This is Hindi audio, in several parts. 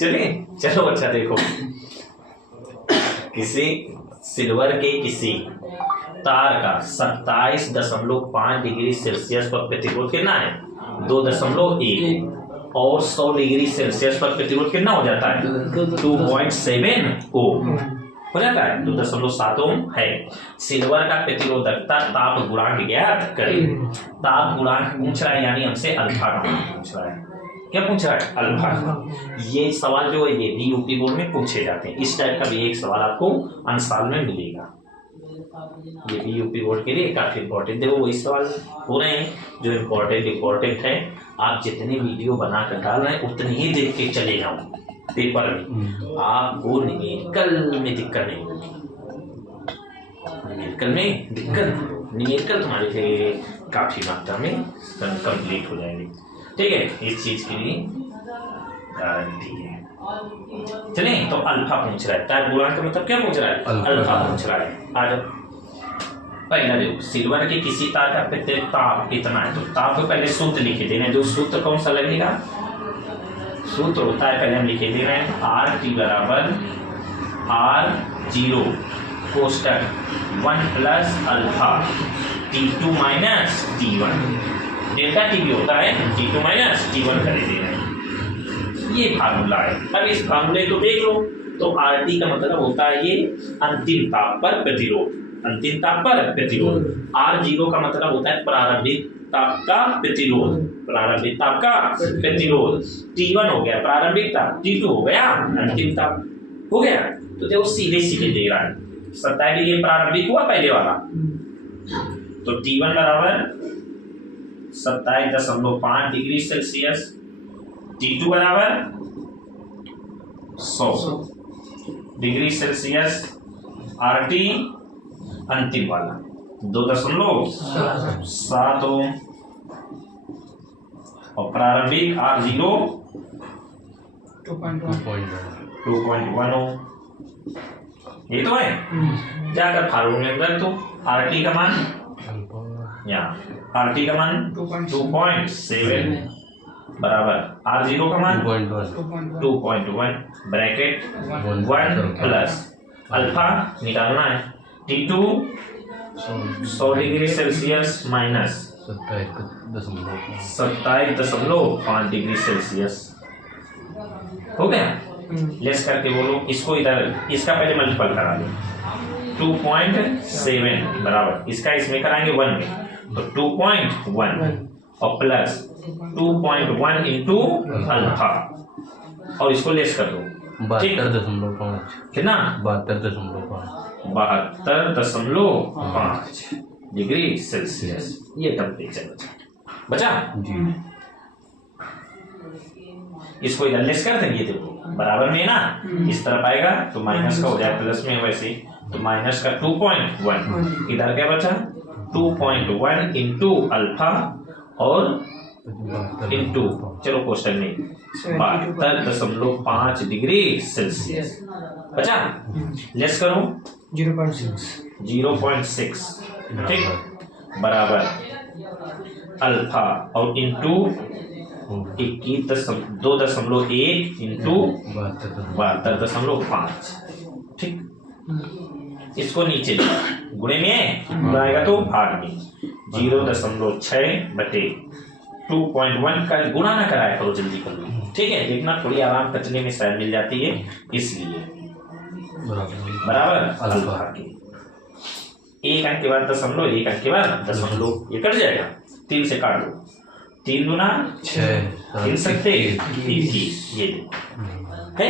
चलिए चलो अच्छा देखो, किसी सिल्वर के किसी तार का 27.5 डिग्री सेल्सियस पर प्रतिरोध कितना है 2.1 और 100 डिग्री सेल्सियस पर प्रतिरोध कितना हो जाता है 2.7 ओम हो जाता है 2.7 ओम है। सिल्वर का प्रतिरोधकता ताप गुणांक ज्ञात करें। ताप गुणांक पूछ रहा है यानी हमसे अल्फा का पूछ रहा है। क्या पूछ रहा है अल्फा का। ये सवाल जो है ये भी यूपी बोर्ड में पूछे जाते हैं। इस टाइप का भी एक सवाल आपको अंशकाल में मिलेगा। ये भी यूपी बोर्ड के लिए काफी इंपॉर्टेंट है। वही सवाल हो रहे हैं जो इम्पोर्टेंट है। आप जितने वीडियो बनाकर डाल रहे हैं उतने ही देख के चले जाओ पेपर में, आपको न्यूमेरिकल में दिक्कत नहीं होगी। न्यूमेरिकल तुम्हारे लिए काफी मात्रा में कंप्लीट हो जाएगी। ठीक है, इस चीज के लिए गारंटी है। चलिए तो अल्फा पूछ रहा है, ताप गुणांक का मतलब क्या पूछ रहा है अल्फा पूछ रहा है। आ जाओ पहला देखो, सिल्वर के किसी तार का ताप कितना है तो ताप को पहले सूत्र लिखे देना। जो सूत्र कौन सा लगेगा, सूत्र होता है पहले हम लिखे दे रहे हैं आर टी बराबर R0 कोष्टक 1 plus alpha T2 minus T1 delta T भी होता है T2 माइनस T1 कर दे रहे हैं। ये फार्मूला है। अब इस फार्मूले को देख लो तो RT का मतलब होता है ये अंतिम ताप पर प्रतिरोध। अंतिम ताप पर प्रतिरोध। R0 का मतलब होता है प्रारंभिक ताप का प्रतिरोध। प्रारंभिक ताप का प्रतिरोध। T1 हो गया प्रारंभिक ताप, T2 हो गया अंतिम ताप। हो गया तो देखो सीधे सीधे दे रहा है। 27 डिग्री प्रारंभिक हुआ पहले वाला तो T1 बराबर 27.5 डिग्री सेल्सियस, T2 बराबर 100 डिग्री सेल्सियस, RT अंतिम वाला 2.7 ओम और प्रारंभिक R0 2.1 ओम। ये तो है। जाकर फार्मूले में रख दो। RT का मान यहाँ RT का मान 2.7 बराबर R0 का मान 2.1 ब्रैकेट 1 प्लस अल्फा निकालना है T2 100 degree Celsius minus 27.5 degree Celsius. हो गया। लेस करके बोलो इसको इधर, इसका पहले मल्टीपल करा दो 2.7 बराबर इसका इसमें कराएंगे 1 में तो 2.1 और प्लस 2.1 इंटू अल्फा और इसको लेस कर दो 72.5 कितना 72.5 डिग्री सेल्सियस। ये टेम्परेचर बचा जी। इसको इधर लेस कर देंगे। देखो बराबर में ना इस तरफ आएगा तो माइनस का हो जाए प्लस में, वैसे तो माइनस का 2.1 इधर क्या बचा 2.1 इंटू अल्फा और इंटू चलो क्वेश्चन में 72.5 डिग्री सेल्सियस बचा। लेस करो 0.6 ठीक बराबर अल्फा और इंटू 2.1 इंटू 72.5 ठीक। इसको नीचे गुणे में आएगा तो भाग में 0.6 बटे 2.1 का गुणा ना कराया करो, जल्दी कर लो। ठीक है, देखना थोड़ी आराम कचने में शायद मिल जाती है इसलिए बराबर अल्फा के 1 अंक के बाद दशमलव, 1 अंक के बाद दशमलव, ये कट जाएगा 3 से काट दो 3 दूना 6 3 सकते 21। ये है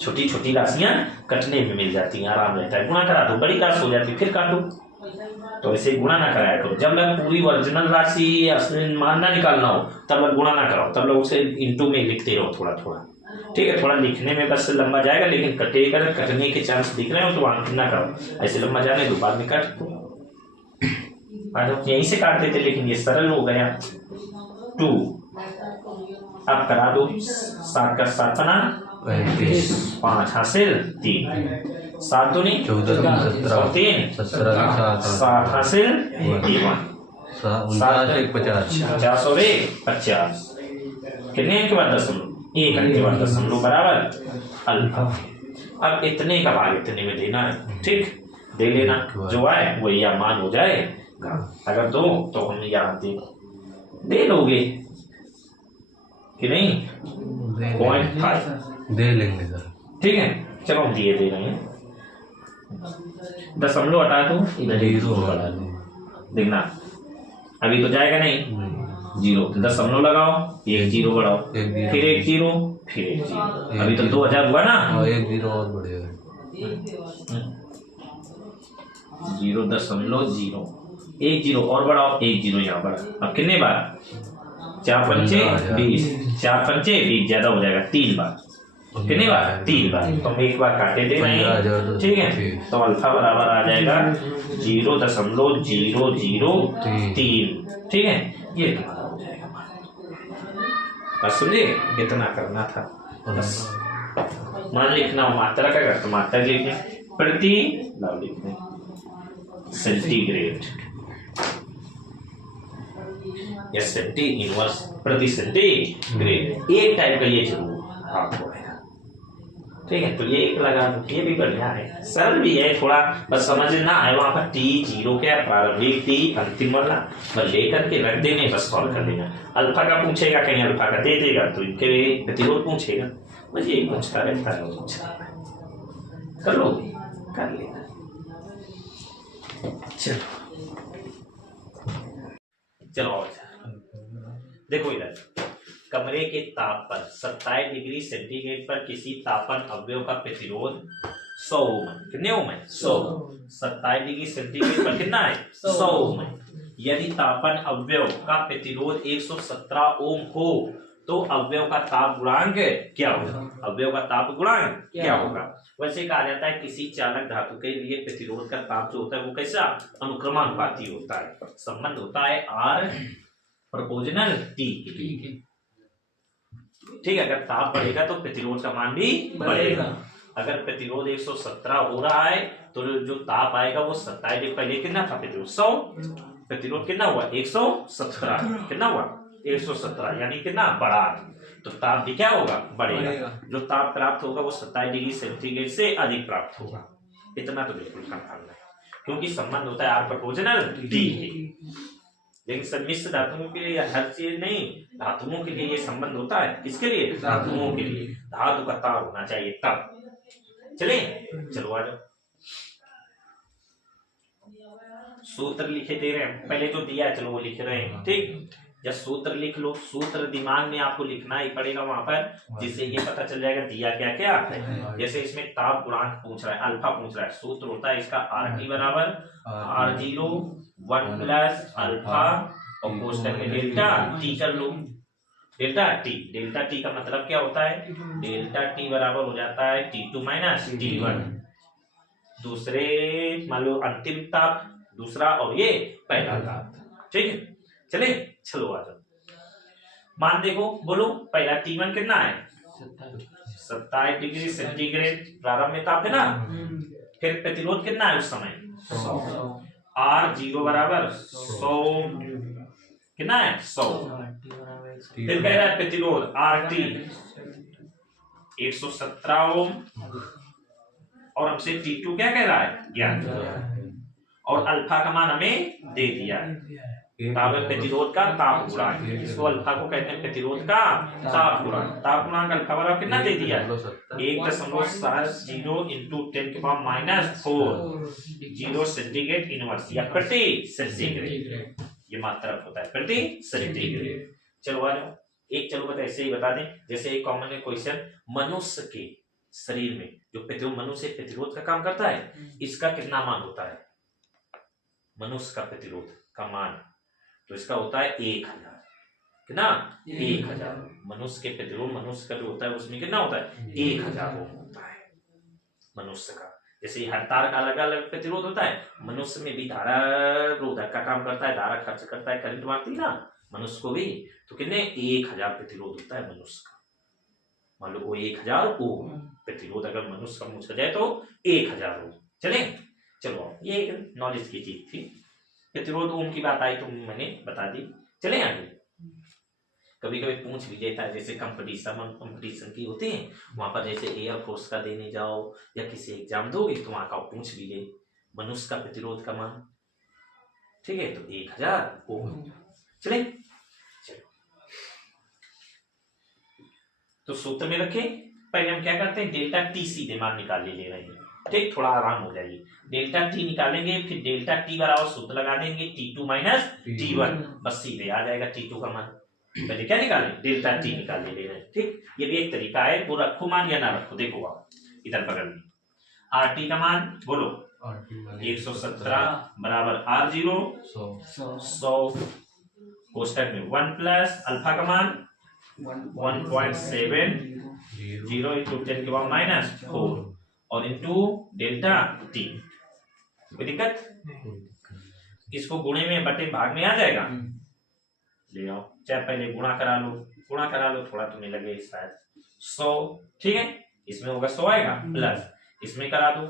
छोटी छोटी राशियां कटने में मिल जाती हैं, आराम रहता है। गुणा करा दो बड़ी राशि हो जाती है फिर काटो। तो ऐसे गुणा ना कराया करो। जब लग पूरी ओरिजिनल राशि मान ना निकालना हो तब लग गुणा ना कराओ, तब लोग उसे इंटू में लिखते रहो थोड़ा थोड़ा। ठीक है, थोड़ा लिखने में बस लंबा जाएगा लेकिन कटेगा, कटने के चांस दिख रहे हो तो वहां ना करो। ऐसे लंबा जाने दो, बाद में काट दो। यहीं से काट देते लेकिन ये सरल हो गया 2। अब करा दो 7 का 7 बना 5 हासिल 3 7 दूनी 14 3 7 हासिल 51 50 कितने के बाद दशमलव 1 अंक वाला दशमलव बराबर अल्फा। अब इतने का भाग इतने में देना है, ठीक, दे लेना, जो आए वही या मान हो जाएगा। अगर दो तो हम यहाँ दे लोगे कि नहीं, 0.5 दे लेंगे सर। ठीक है, चलो हम दिए दे रहे हैं। दशमलव हटा दो, इधर 0 बढ़ा दो, देखना अभी तो जाएगा नहीं, 0 दशमलव लगाओ, 1 0 बढ़ाओ, फिर 1 0, फिर 1 0, अभी तो 2000 हुआ ना, 1 0 और बढ़ेगा, 0.0, 1 0 और बढ़ाओ, 1 0 यहाँ बढ़ा। अब कितने बार, 4 पंचे 20, 4 पंचे 20 ज्यादा हो जाएगा, 3 बार, कितने बार, 3 बार, तो हम एक बार काटे दे रहे हैं, ठीक है। तो अल्फा बराबर आ जाएगा 0.003, ठीक है, ये तुम्हारा हो जाएगा। बस समझे, इतना करना था बस। मान लिखना मात्रक अगर तो मात्रक लिखने, प्रति लाभ लिखने, सेंटीग्रेड या सेंटी इनवर्स प्रति सेंटीग्रेड, एक टाइप का ये जरूर आपको आएगा, ठीक है। तो ये एक लगा दो, ये भी बढ़िया है, सरल भी है थोड़ा, बस समझना है वहां पर टी 0 क्या प्रारंभिक टी अंतिम वाला बस लेकर के रख देने, बस सॉल्व कर लेना। अल्फा का पूछेगा, कहीं अल्फा का दे देगा तो इनके प्रतिरोध पूछेगा, बस यही पूछता रहता है, कर लो, कर लेना। चलो देखो इधर, कमरे के ताप पर 27 डिग्री सेंटीग्रेड पर किसी तापन अवयव का प्रतिरोध 100 ओम है। कितने ओम है, 100। 27 डिग्री सेंटीग्रेड पर कितना है, 100 ओम है। यदि तापन अवयव का प्रतिरोध 117 ओम हो तो अवयव का ताप गुणांक क्या होगा, अवयव का ताप गुणांक क्या होगा। वैसे कहा जाता है किसी चालक धातु के लिए प्रतिरोध का ताप जो होता है वो कैसा अनुक्रमानुपाती होता है, संबंध होता है R प्रोपोर्शनल T, ठीक है। अगर ताप बढ़ेगा तो प्रतिरोध का मान भी बढ़ेगा। अगर प्रतिरोध 117 हो रहा है तो जो ताप आएगा वो 27, पहले कितना था प्रतिरोध 100, प्रतिरोध कितना हुआ 117, कितना हुआ 117, यानी कितना बढ़ा, तो ताप भी क्या होगा बढ़ेगा। जो ताप प्राप्त होगा वो 27 डिग्री सेंटीग्रेड से अधिक प्राप्त होगा। इतना तो बिल्कुल कंफर्म है, क्योंकि संबंध होता है R प्रोपोर्शनल T। लेकिन सम्मिश्र धातुओं के लिए हर चीज नहीं, धातुओं के लिए ये संबंध होता है, किसके लिए, धातुओं के लिए, धातु का तार होना चाहिए तब। चले चलो आ जाओ, सूत्र लिखे दे रहे हैं, पहले जो दिया है चलो वो लिख रहे हैं, ठीक। जब सूत्र लिख लो, सूत्र दिमाग में आपको लिखना ही पड़ेगा वहां पर, जिससे ये पता चल जाएगा दिया क्या क्या है। जैसे इसमें ताप गुणांक पूछ रहा है, अल्फा पूछ रहा है, सूत्र होता है इसका RT बराबर R0 1 प्लस अल्फा और कोष्टक में डेल्टा T कर लो, डेल्टा टी का मतलब क्या होता है, डेल्टा टी बराबर हो जाता है T2 माइनस T1, दूसरे मान लो अंतिम ताप दूसरा और ये पहला ताप, ठीक है। चले चलो आ जाओ, मान देखो, बोलो पहला T1 कितना है 27 डिग्री सेंटीग्रेड प्रारंभ में ताप है ना, फिर प्रतिरोध कितना है उस समय 100, R0 बराबर 100, कितना है 100, फिर कह रहा है प्रतिरोध RT 117 ओम, और हमसे T2 क्या कह रहा है ज्ञात, और अल्फा का मान हमें दे दिया है, ताप प्रतिरोध का ताप गुणांक, इसको अल्फा को कहते हैं प्रतिरोध का ताप गुणांक। ताप गुणांक अल्फा बराबर कितना दे दिया, 1.70 इंटू 10⁻⁴, 0 सेंटीग्रेड इनवर्स या प्रति सेंटीग्रेड, ये मात्रक होता है प्रति सेंटीग्रेड। चलो आ जाओ, एक चलो बता ऐसे ही बता दें, जैसे एक कॉमन क्वेश्चन, मनुष्य के शरीर में जो प्रतिरोध, मनुष्य प्रतिरोध का काम करता है, इसका कितना मान होता है, मनुष्य का प्रतिरोध का मान, तो इसका होता है 1000, कितना 1000, मनुष्य के प्रतिरोध, मनुष्य का जो होता है उसमें कितना होता है 1000 ओम होता है मनुष्य का। जैसे हर तार का अलग अलग प्रतिरोध होता है, मनुष्य में भी धारा रोधक का काम करता है, धारा खर्च करता है, करंट मारती है ना मनुष्य को भी, तो कितने 1000 प्रतिरोध होता है मनुष्य का। मान लो वो 1000 ओम प्रतिरोध अगर मनुष्य का पूछा जाए तो 1000 ओम। चले चलो, ये एक नॉलेज की चीज थी, प्रतिरोध ओम की बात आई तो मैंने बता दी। चले आगे, कभी कभी पूछ भी लेता है, जैसे कंपटीशन की होती है, वहां पर जैसे एयरफोर्स का देने जाओ या किसी एग्जाम दोगे तो वहां का पूछ भी ले मनुष्य का प्रतिरोध का मान। ठीक है, तो 1000 ओम। चले, तो सूत्र में रखें। पहले हम क्या करते हैं, डेल्टा टी सीधे मान निकाल ले रहे हैं। ठीक, थोड़ा आराम हो जाएगी। डेल्टा टी निकालेंगे, फिर डेल्टा टी बराबर सूत्र लगा देंगे T2 माइनस T1, बस सीधे आ जाएगा T2 का मान। पहले क्या निकालें, डेल्टा टी निकाल ले रहे हैं। ठीक, ये भी एक तरीका है। वो रखो मान या ना रखो, देखो आप इधर बगल में RT का मान बोलो 117 बराबर R0 100 कोष्टक में 1 प्लस अल्फा का मान 1.70 into 10 के पावर माइनस 4 और इंटू डेल्टा टी। कोई दिक्कत, इसको गुणे में बटे भाग में आ जाएगा। ले आओ, चाहे पहले गुणा करा लो, थोड़ा तुम्हें लगे शायद 100। ठीक है, इसमें होगा 100 आएगा, प्लस इसमें करा दो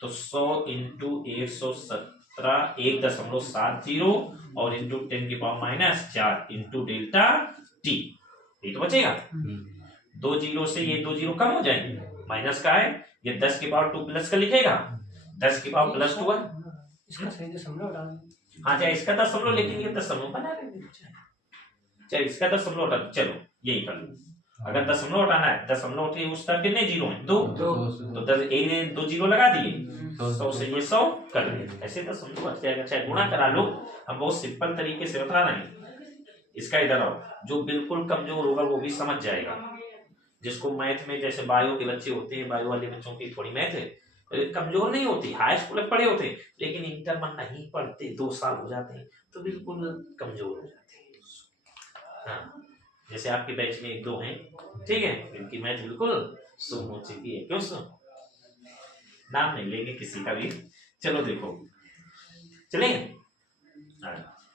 तो 100 इंटू 117 1.70 और इंटू 10 के power minus 4 into delta T. ये तो बचेगा, 2 जीरो से ये 2 जीरो कम हो जाएंगे, माइनस का है, ये 10 के पावर 2 प्लस का लिखेगा, 10 के पावर प्लस 2 है। इसका सही दशमलव डालना। हाँ, चाहे इसका दशमलव, लेकिन ये दशमलव बना लेंगे, चाहे इसका दशमलव हटा, चलो यही कर लो। अगर दशमलव हटाना है, दशमलव उठे उस तरफ कितने जीरो हैं, 2 तो 10 एक 2 जीरो लगा दिए, 100 से ये 100 कर दिए, ऐसे दशमलव हट जाएगा। चाहे गुणा करा लो, हम बहुत सिंपल तरीके से बता रहे हैं। इसका इधर आओ, जो बिल्कुल कमजोर होगा वो भी समझ जाएगा। जिसको मैथ में, जैसे बायो के बच्चे होते हैं, बायो वाले बच्चों की थोड़ी मैथ है कमजोर नहीं होती, हाई स्कूल में पढ़े होते, लेकिन इंटर में नहीं पढ़ते, 2 साल हो जाते हैं तो बिल्कुल कमजोर हो जाते हैं। हाँ, जैसे आपके बैच में 1-2 हैं, ठीक है, इनकी मैथ बिल्कुल सुन हो चुकी है। क्यों सुन, नाम नहीं लेंगे किसी का भी। चलो देखो, चले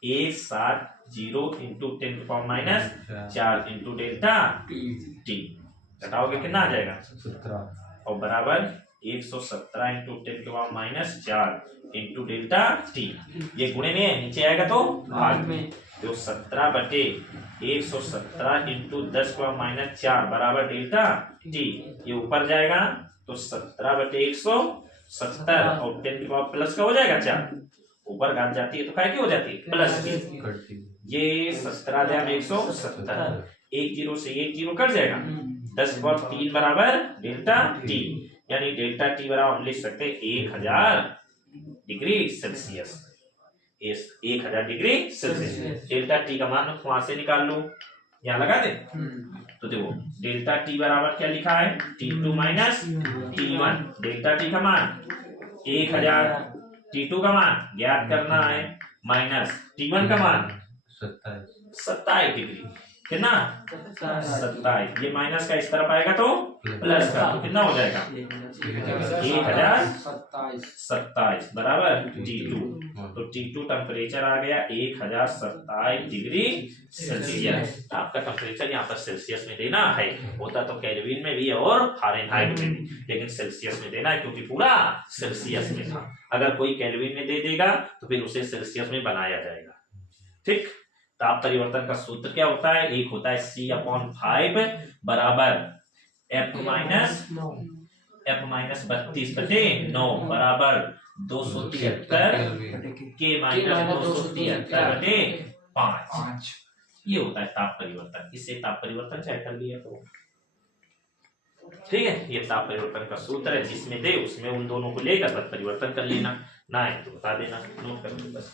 170 इंटू 10 के power minus 4 into delta T, घटाओगे कितना आ जाएगा 17 और बराबर 117 इंटू 10 के power minus 4 into delta T. ये गुणे में है, नीचे आएगा तो भाग में, तो 17 बटे 117 इंटू 10 के पावर माइनस 4 बराबर डेल्टा टी। ये ऊपर जाएगा तो 17 बटे 170 और 10 के पावर प्लस का हो जाएगा 4, ऊपर घात जाती है तो काय की हो जाती है प्लस की। ये 17 170, 1 जीरो से 1 जीरो कट जाएगा, 10 के पावर 3 बराबर डेल्टा टी, यानी डेल्टा टी बराबर हम लिख सकते हैं 1000 degree Celsius. 1000 degree Celsius. Delta T का मान वहां से निकाल लो, यहाँ लगा दे तो देखो डेल्टा टी बराबर क्या लिखा है, T2 minus T1। Delta T का मान 1000, T2 का मान ज्ञात करना है, माइनस T1 का मान 27 डिग्री, कितना 27। ये माइनस का इस तरफ आएगा तो प्लस का, तो कितना हो जाएगा 1027 बराबर T2। तो T2 टेम्परेचर आ गया 1027 डिग्री सेल्सियस। आपका टेम्परेचर यहाँ पर सेल्सियस में देना है, होता तो केल्विन में भी है और फारेनहाइट में भी, लेकिन सेल्सियस में देना है क्योंकि पूरा सेल्सियस में था। अगर कोई केल्विन में दे देगा तो फिर उसे सेल्सियस में बनाया जाएगा। ठीक, ताप परिवर्तन का सूत्र क्या होता है, एक होता है C/5 बराबर F माइनस 32/9 बराबर 273 K माइनस 273/5। ये होता है ताप परिवर्तन। इससे ताप परिवर्तन चाहे कर लिया तो ठीक है। ये ताप परिवर्तन का सूत्र है, जिसमें दे उसमें उन दोनों को लेकर परिवर्तन कर लेना, ना है तो बता देना, नोट कर लो बस।